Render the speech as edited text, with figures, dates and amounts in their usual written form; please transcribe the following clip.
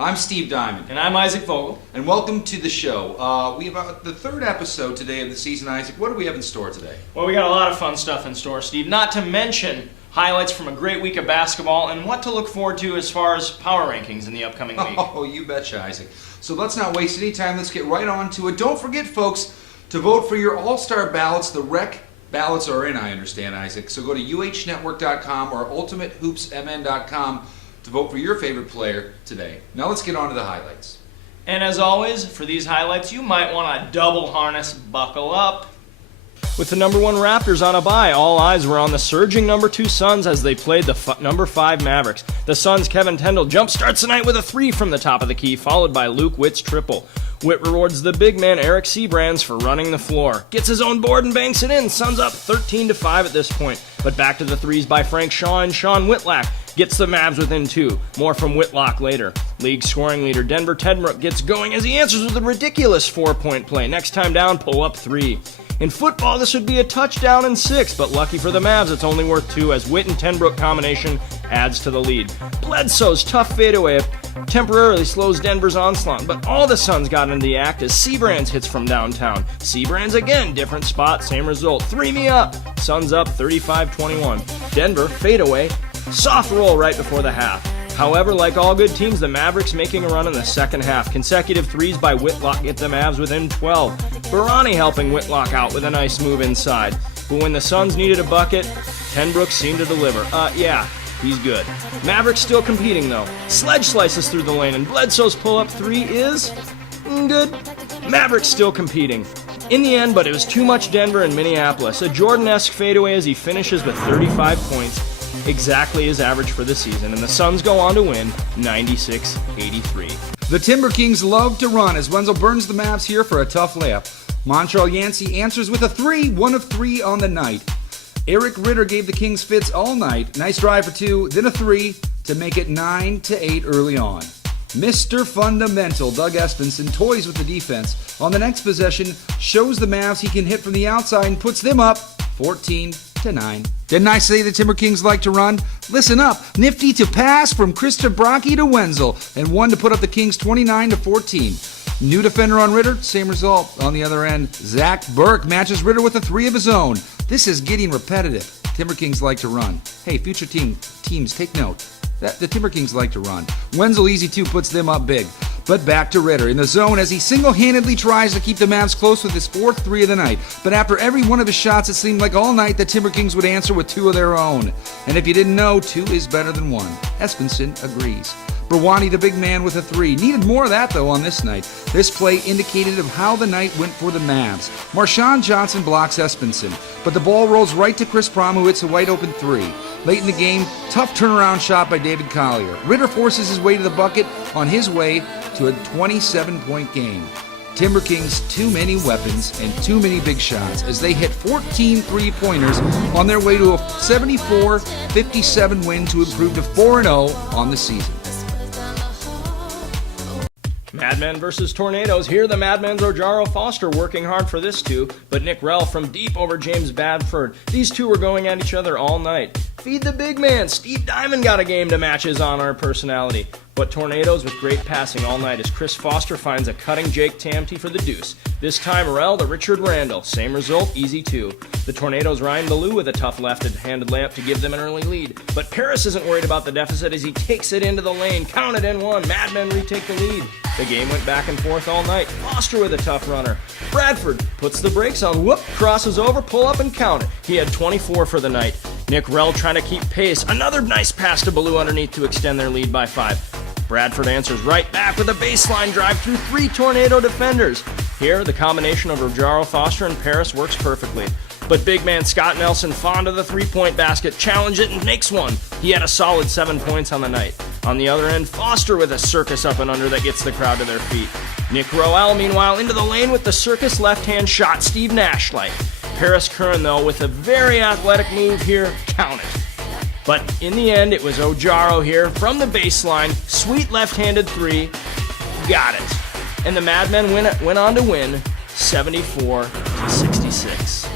I'm Steve Diamond. And I'm Isaac Vogel. And welcome to the show. We have the third episode today of the season, Isaac. What do we have in store today? Well, we got a lot of fun stuff in store, Steve. Not to mention highlights from a great week of basketball and what to look forward to as far as power rankings in the upcoming week. Oh, you betcha, Isaac. So let's not waste any time. Let's get right on to it. Don't forget, folks, to vote for your all-star ballots. The rec ballots are in, I understand, Isaac. So go to uhnetwork.com or ultimatehoopsmn.com to vote for your favorite player today. Now let's get on to the highlights. And as always, for these highlights, you might want to double harness, buckle up. With the number 1 Raptors on a bye, all eyes were on the surging number 2 Suns as they played the number 5 Mavericks. The Suns' Kevin Tendall jump-starts the night with a 3 from the top of the key, followed by Luke Witt's triple. Witt rewards the big man Eric Seabrands for running the floor. Gets his own board and banks it in. Suns up 13-5 at this point. But back to the threes by Frank Shaw and Sean Whitlock. Gets the Mavs within 2. More from Whitlock later. League scoring leader Denver Tedbrook gets going as he answers with a ridiculous 4-point play. Next time down, pull up 3. In football, this would be a touchdown and 6, but lucky for the Mavs, it's only worth 2 as Witt and Tedbrook combination adds to the lead. Bledsoe's tough fadeaway temporarily slows Denver's onslaught, but all the Suns got into the act as Seabrands hits from downtown. Seabrands again, different spot, same result. 3 me up. Suns up 35-21. Denver, fadeaway, soft roll right before the half. However, like all good teams, the Mavericks making a run in the second half. Consecutive threes by Whitlock get the Mavs within 12. Barani helping Whitlock out with a nice move inside. But when the Suns needed a bucket, Tedbrook seemed to deliver. Yeah, he's good. Mavericks still competing though. Sledge slices through the lane and Bledsoe's pull-up 3 is good. Mavericks still competing. In the end, but it was too much Denver and Minneapolis. A Jordan-esque fadeaway as he finishes with 35 points. Exactly his average for the season, and the Suns go on to win 96-83. The Timber Kings love to run as Wenzel burns the Mavs here for a tough layup. Montreal Yancey answers with a 3, 1 of 3 on the night. Eric Ritter gave the Kings fits all night. Nice drive for 2, then a 3 to make it 9-8 early on. Mr. Fundamental Doug Espenson toys with the defense. On the next possession, shows the Mavs he can hit from the outside and puts them up 14-9. Didn't I say the Timber Kings like to run? Listen up. Nifty to pass from Krista Brockie to Wenzel, and 1 to put up the Kings 29-14. New defender on Ritter, same result. On the other end, Zach Burke matches Ritter with a 3 of his own. This is getting repetitive. Timber Kings like to run. Hey, future teams, take note. The Timber Kings like to run. Wenzel easy 2 puts them up big. But back to Ritter in the zone as he single-handedly tries to keep the Mavs close with his 4th 3 of the night. But after every one of his shots, it seemed like all night the Timber Kings would answer with 2 of their own. And if you didn't know, 2 is better than 1. Espenson agrees. Brawani, the big man, with a 3. Needed more of that, though, on this night. This play indicated of how the night went for the Mavs. Marshawn Johnson blocks Espenson, but the ball rolls right to Chris Prom, who hits a wide-open 3. Late in the game, tough turnaround shot by David Collier. Ritter forces his way to the bucket on his way to a 27-point game. Timber Kings too many weapons and too many big shots as they hit 14 three-pointers on their way to a 74-57 win to improve to 4-0 on the season. Madmen versus Tornadoes. Here the Madmen's Ojaro Foster working hard for this 2, but Nick Rell from deep over James Badford. These 2 were going at each other all night. Feed the big man. Steve Diamond got a game to match his on-air personality. But Tornadoes with great passing all night as Chris Foster finds a cutting Jake Tamte for the deuce. This time Rell to Richard Randall. Same result, easy 2. The Tornadoes' Ryan Ballou with a tough left-handed layup to give them an early lead. But Paris isn't worried about the deficit as he takes it into the lane. Count it and 1. Madmen retake the lead. The game went back and forth all night. Foster with a tough runner. Bradford puts the brakes on. Whoop, crosses over, pull up and count it. He had 24 for the night. Nick Rell trying to keep pace. Another nice pass to Ballou underneath to extend their lead by 5. Bradford answers right back with a baseline drive through 3 Tornado defenders. Here, the combination of Ojaro Foster and Paris works perfectly. But big man Scott Nelson fond of the 3-point basket, challenges it and makes 1. He had a solid 7 points on the night. On the other end, Foster with a circus up and under that gets the crowd to their feet. Nick Roel, meanwhile, into the lane with the circus left-hand shot, Steve Nash-like. Paris Curran, though, with a very athletic move here, count it. But in the end, it was Ojaro here from the baseline, sweet left-handed 3, got it. And the Madmen went on to win 74-66.